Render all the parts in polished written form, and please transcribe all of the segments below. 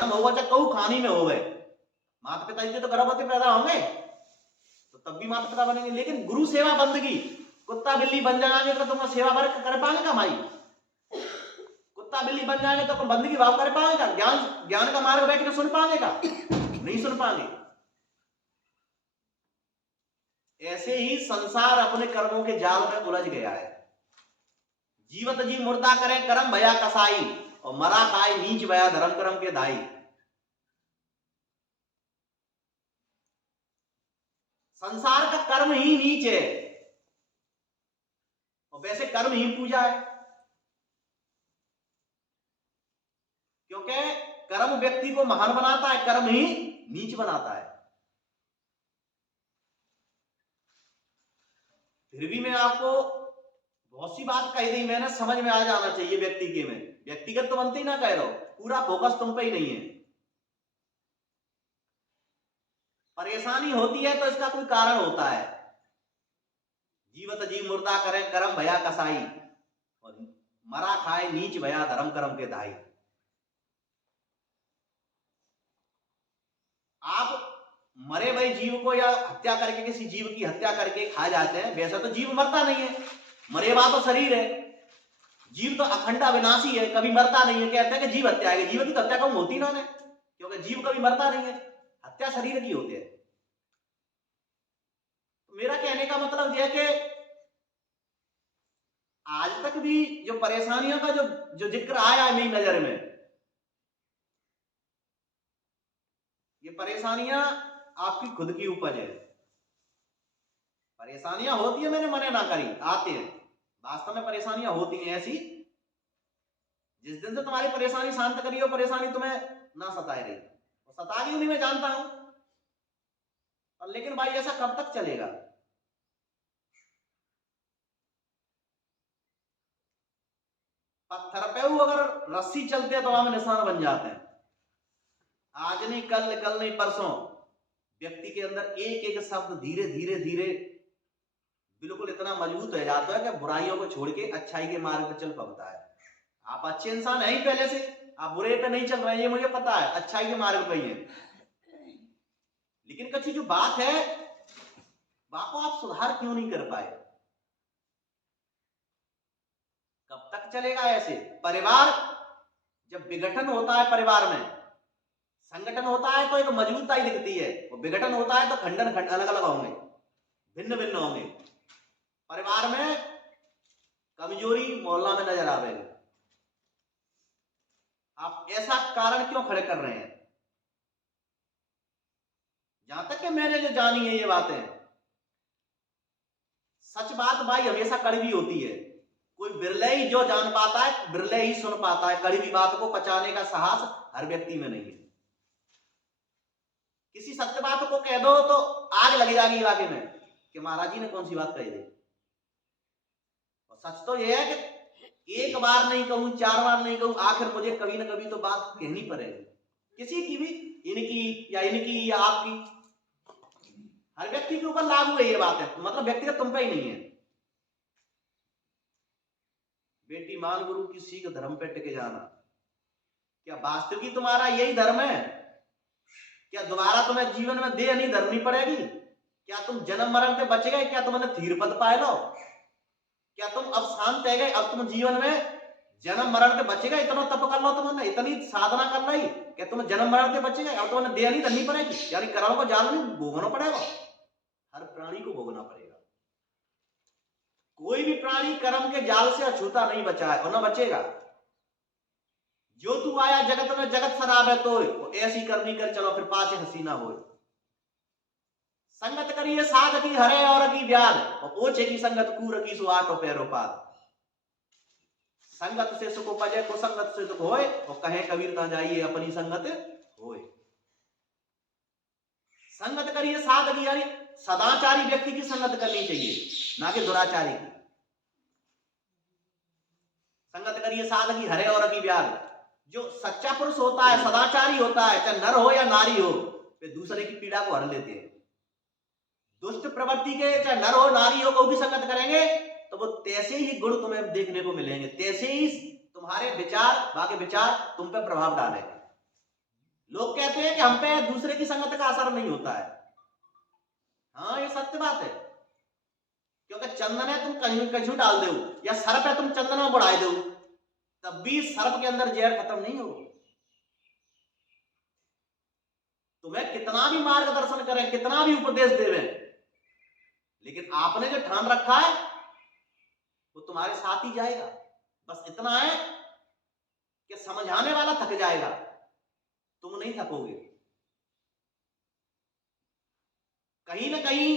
जन्म होगा चाहे कहू खानी में हो गए, माता पिता जी तो गर्भवती पैदा होंगे तो तब भी माता पिता बनेंगे। लेकिन गुरु सेवा बंदगी, कुत्ता बिल्ली बन जाएंगे तो तुम सेवा कर पाएंगे भाई? कुत्ता बिल्ली बन जाएंगे तो तुम बंदगी भाव कर पाएंगे? ज्ञान का मार्ग बैठ के सुन पाएंगे? नहीं सुन पाएंगे। ऐसे ही संसार अपने कर्मों के जाल में उलझ गया है। जीवत जी मुर्दा करे कर्म भया कसाई, और मरा खाए नीच भया धर्म कर्म के दाई। संसार का कर्म ही नीच है, और वैसे कर्म ही पूजा है, क्योंकि कर्म व्यक्ति को महान बनाता है, कर्म ही नीच बनाता है। फिर भी मैं आपको बहुत सी बात कह दी मैंने, समझ में आ जाना चाहिए व्यक्ति के में। व्यक्तिगत तो बनते ही ना कह रहा हूं, पूरा फोकस तुम पे ही नहीं है। परेशानी होती है तो इसका कोई कारण होता है। जीवत जी मुर्दा करे कर्म भया कसाई, और मरा खाए नीच भया धर्म कर्म के दाई। आप मरे हुए जीव को या हत्या करके, किसी जीव की हत्या करके खा जाते हैं, वैसा तो जीव मरता नहीं है, मरे हुआ तो शरीर है। जीव तो अखंड अविनाशी है, कभी मरता नहीं है। कहते हैं कि जीव हत्या है, जीव की हत्या कम होती ना है, क्योंकि जीव कभी मरता नहीं है, हत्या शरीर की होती है। तो मेरा कहने का मतलब यह है कि आज तक भी जो परेशानियों का जो जिक्र आया है मेरी नजर में, ये परेशानियां आपकी खुद की उपज है। परेशानियां होती है, मैंने मना ना करी, आते हैं, वास्तव में परेशानियां होती हैं ऐसी। जिस दिन से तुम्हारी परेशानी शांत करी हो, परेशानी तुम्हें ना सताए रही, और सतागी नहीं, मैं जानता हूं, लेकिन भाई ऐसा कब तक चलेगा? पत्थर पे अगर रस्सी चलते हैं तो वहां में निशान बन जाते हैं। आज नहीं कल, कल नहीं परसों, व्यक्ति के अंदर एक एक शब्द धीरे धीरे धीरे बिल्कुल इतना मजबूत हो जाता है कि बुराइयों को छोड़ के अच्छाई के मार्ग पर चल पड़ता है। आप अच्छे इंसान हैं ही पहले से, आप बुरे पे नहीं चल रहे हैं, ये मुझे पता है, अच्छाई के मार्ग पर ही है। लेकिन कच्ची जो बात है, वहां को आप सुधार क्यों नहीं कर पाए? कब तक चलेगा ऐसे? परिवार जब विघटन होता है, परिवार में संगठन होता है तो एक मजबूतता ही दिखती है, और विघटन होता है तो खंडन अलग अलग होंगे, भिन्न भिन्न होंगे। परिवार में कमजोरी मोहल्ला में नजर आवेगी। आप ऐसा कारण क्यों खड़े कर रहे हैं? जहां तक कि मैंने जो जानी है ये बातें, सच बात भाई हमेशा कड़वी होती है। कोई बिरले ही जो जान पाता है, बिरले ही सुन पाता है। कड़वी बात को पचाने का साहस हर व्यक्ति में नहीं है। किसी सत्य बात को कह दो तो आग लग जाएगी वाकई में कि महाराज जी ने कौन सी बात कही थी। और सच तो यह है कि एक बार नहीं कहूं, चार बार नहीं कहूं, आखिर मुझे कभी ना कभी तो बात कहनी पड़ेगी, किसी की भी, इनकी या आपकी। हर व्यक्ति के ऊपर लागू है ये बात है, मतलब व्यक्तिगत तुम पे ही नहीं है। बेटी मान गुरु की सीख धर्म पे टिके जाना, क्या वास्तविक तुम्हारा यही धर्म है? क्या दोबारा तुम्हें जीवन में देह नहीं धरनी पड़ेगी? क्या तुम जन्म मरण से बच गए? क्या तुमने धीर पद पाए लो? क्या तुम अब शांत है गए? अब तुम जीवन में जन्म मरण से बच गए? इतना तप कर लो, तुमने इतनी साधना कर ली, क्या तुम जन्म मरण से बच गए? अब तुम्हें देह नहीं धरनी पड़ेगी, यानी कर्म को जाल नहीं भोगना पड़ेगा। हर प्राणी को भोगना पड़ेगा। कोई भी प्राणी कर्म के जाल से अछूता नहीं बचा है और न बचेगा। जो तू आया जगत में जगत शराब है तो ऐसी करनी कर चलो, फिर पाछे हसीना हो। संगत करिए साध की हरे और की ब्याद, और ओछे की संगत कूर की सो आटो पैरो पाद। संगत से सुख उपजे, को संगत से दुख होए, और कहे कबीर ता जाइए अपनी संगत होए। संगत करिए साध की, यानी सदाचारी व्यक्ति की संगत करनी चाहिए, ना कि दुराचारी की। संगत करिए साध की हरे और की ब्याद। जो सच्चा पुरुष होता है, सदाचारी होता है, चाहे नर हो या नारी हो, वे दूसरे की पीड़ा को हर लेते हैं। दुष्ट प्रवृत्ति के चाहे नर हो नारी हो को भी संगत करेंगे तो वो तैसे ही गुण तुम्हें देखने को मिलेंगे, तैसे ही तुम्हारे विचार, बाकी विचार तुम पे प्रभाव डालेंगे। लोग कहते हैं कि हम पे दूसरे की संगत का असर नहीं होता है। हाँ, ये सत्य बात है, क्योंकि चंदन है तुम कहीं डाल दो, या सर्प है तुम चंदन में बुड़ाए दो, तब भी सर्प के अंदर जहर खत्म नहीं हो। तुम्हें कितना भी मार्गदर्शन करें, कितना भी उपदेश देवें, लेकिन आपने जो ठान रखा है वो तुम्हारे साथ ही जाएगा। बस इतना है कि समझाने वाला थक जाएगा, तुम नहीं थकोगे। कहीं ना कहीं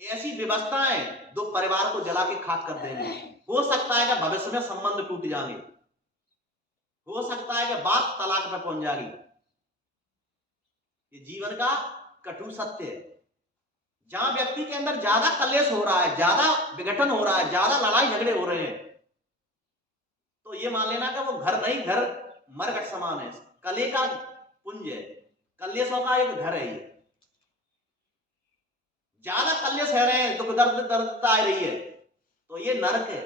ऐसी व्यवस्थाएं दो परिवार को जला के खाक कर देंगे। हो सकता है कि भविष्य में संबंध टूट जाएंगे, हो सकता है कि बात तलाक पर पहुंच जाएगी। ये जीवन का कटु सत्य है। जहां व्यक्ति के अंदर ज्यादा कलेश हो रहा है, ज्यादा विघटन हो रहा है, ज्यादा लड़ाई झगड़े हो रहे हैं, तो ये मान लेना कि वो घर नहीं, घर मरघट समान है, कले का पुंज है, कलेशों का एक घर है। ये ज्यादा कलेश है रहे हैं, दुख दर्द आ रही है, तो ये नरक है।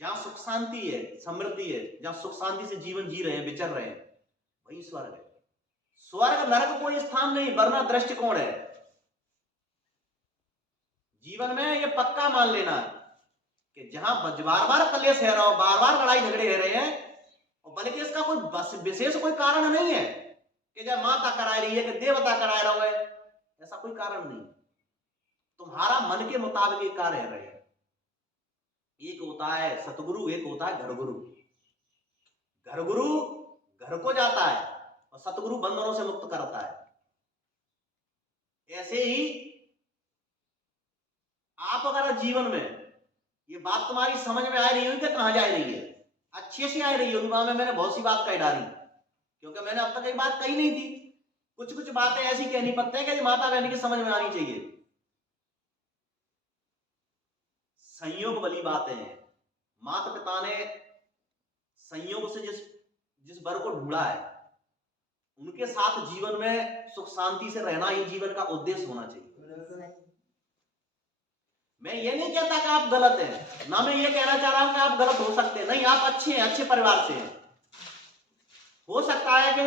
जहां सुख शांति है, समृद्धि है, जहां सुख शांति से जीवन जी रहे हैं, विचर रहे हैं, वही स्वर्ग है। स्वर्ग नरक कोई स्थान नहीं, वरना दृष्टिकोण है। जीवन में ये पक्का मान लेना कि जहां बार बार कलेश है रहा हो, बार बार लड़ाई झगड़े हो रहे हैं, और बल्कि इसका कोई विशेष कोई कारण नहीं है कि जब माता करा रही है कि देवता करा रहा है, ऐसा कोई कारण नहीं। तुम्हारा मन के मुताबिक ये कार्य रहे हैं। एक होता है सतगुरु, एक होता है घरगुरु। घरगुरु घर को जाता है और सतगुरु बंधनों से मुक्त करता है। ऐसे ही आप अगर जीवन में ये बात तुम्हारी समझ में आ रही है कि कहां जा रही है, अच्छे से आ रही है, में मैंने बहुत सी बात कही डाली, क्योंकि मैंने अब तक एक बात कही नहीं थी। कुछ कुछ बातें ऐसी कहनी पड़ती है कि माता बहन की समझ में आनी चाहिए। संयोग वाली बातें हैं। माता पिता ने संयोग से जिस वर को ढूंढा है, उनके साथ जीवन में सुख शांति से रहना ही जीवन का उद्देश्य होना चाहिए। मैं ये नहीं कहता कि आप गलत हैं, ना मैं ये कहना चाह रहा हूं कि आप गलत हो सकते हैं, नहीं, आप अच्छे हैं, अच्छे परिवार से हैं। हो सकता है कि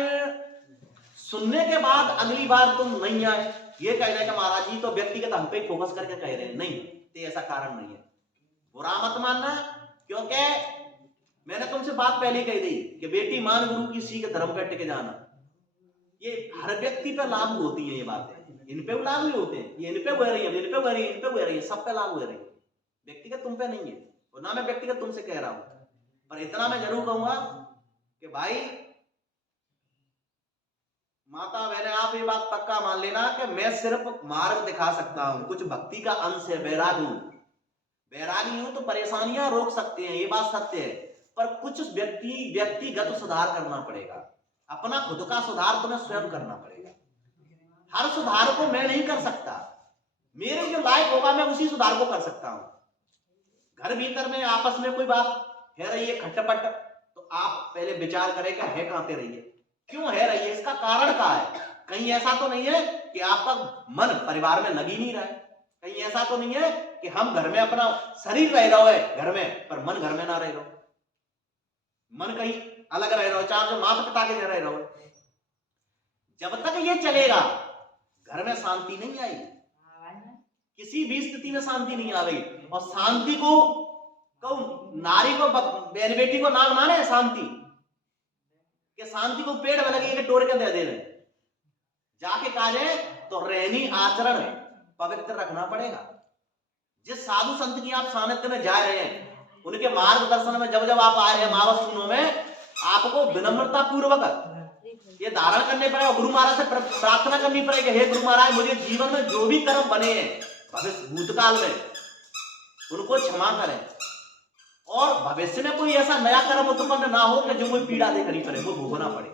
सुनने के बाद अगली बार तुम नहीं आए, ये कह रहे कि महाराज जी तो व्यक्तिगत हम पे फोकस करके कह रहे हैं, नहीं, तो ऐसा कारण नहीं है। बुरा मत मानना, क्योंकि मैंने तुमसे बात पहले कही थी कि बेटी मान गुरु की सीख धर्म पे टिके जाना। ये हर व्यक्ति पे लागू होती है ये बातें, इन पे लागू होते हैं, ये इन पे हो रही है, इन पे हो रही है, इन पे हो रही है, सब पे लागू हो रही है। व्यक्तिगत तुम पे नहीं है, और ना मैं व्यक्तिगत तुमसे कह रहा हूं, पर इतना मैं जरूर कहूंगा कि भाई माता बहने, आप ये बात पक्का मान लेना कि मैं सिर्फ मार्ग दिखा सकता हूं, कुछ भक्ति का अंश है, वैरागी हूं तो परेशानियां रोक सकते हैं, ये बात सत्य है, पर कुछ व्यक्तिगत सुधार करना पड़ेगा। अपना खुद का सुधार तुम्हें स्वयं करना पड़ेगा। हर सुधार को मैं नहीं कर सकता, मेरे जो लायक होगा मैं उसी सुधार को कर सकता हूं। घर भीतर में आपस में कोई बात है रही है खटपट, तो आप पहले विचार करें कि है कहां पे रही है, क्यों है रही है, इसका कारण क्या है। कहीं ऐसा तो नहीं है कि आपका मन परिवार में लग ही नहीं रहा है, कहीं ऐसा तो नहीं है कि हम घर में अपना शरीर रह रहा है घर में, पर मन घर में ना रह रहा, मन कहीं अलग रह रहा हो, चाहे जो माता पिता के रह रहा हो। जब तक ये चलेगा घर में शांति नहीं आएगी, किसी भी स्थिति में शांति नहीं आ रही। और शांति को नारी को बेटी को नाम माने शांति, कि शांति को पेड़ में लगी तोड़ के दे रहे, जाके काजे तो रहनी आचरण पवित्र रखना पड़ेगा। जिस साधु संत की आप सानिध्य में जा रहे हैं, उनके मार्गदर्शन में जब आप आ रहे हैं, महावस्तुओं में आपको विनम्रता पूर्वक ये धारण करने पड़ेगा। गुरु महाराज से प्रार्थना करनी पड़ेगी, हे गुरु महाराज, मुझे जीवन में जो भी कर्म बने हैं भविष्य भूतकाल में, उनको क्षमा करें, और भविष्य में कोई ऐसा नया कर्म उत्पन्न ना हो कि जो कोई पीड़ा देखनी पड़े, वो भोगना पड़े।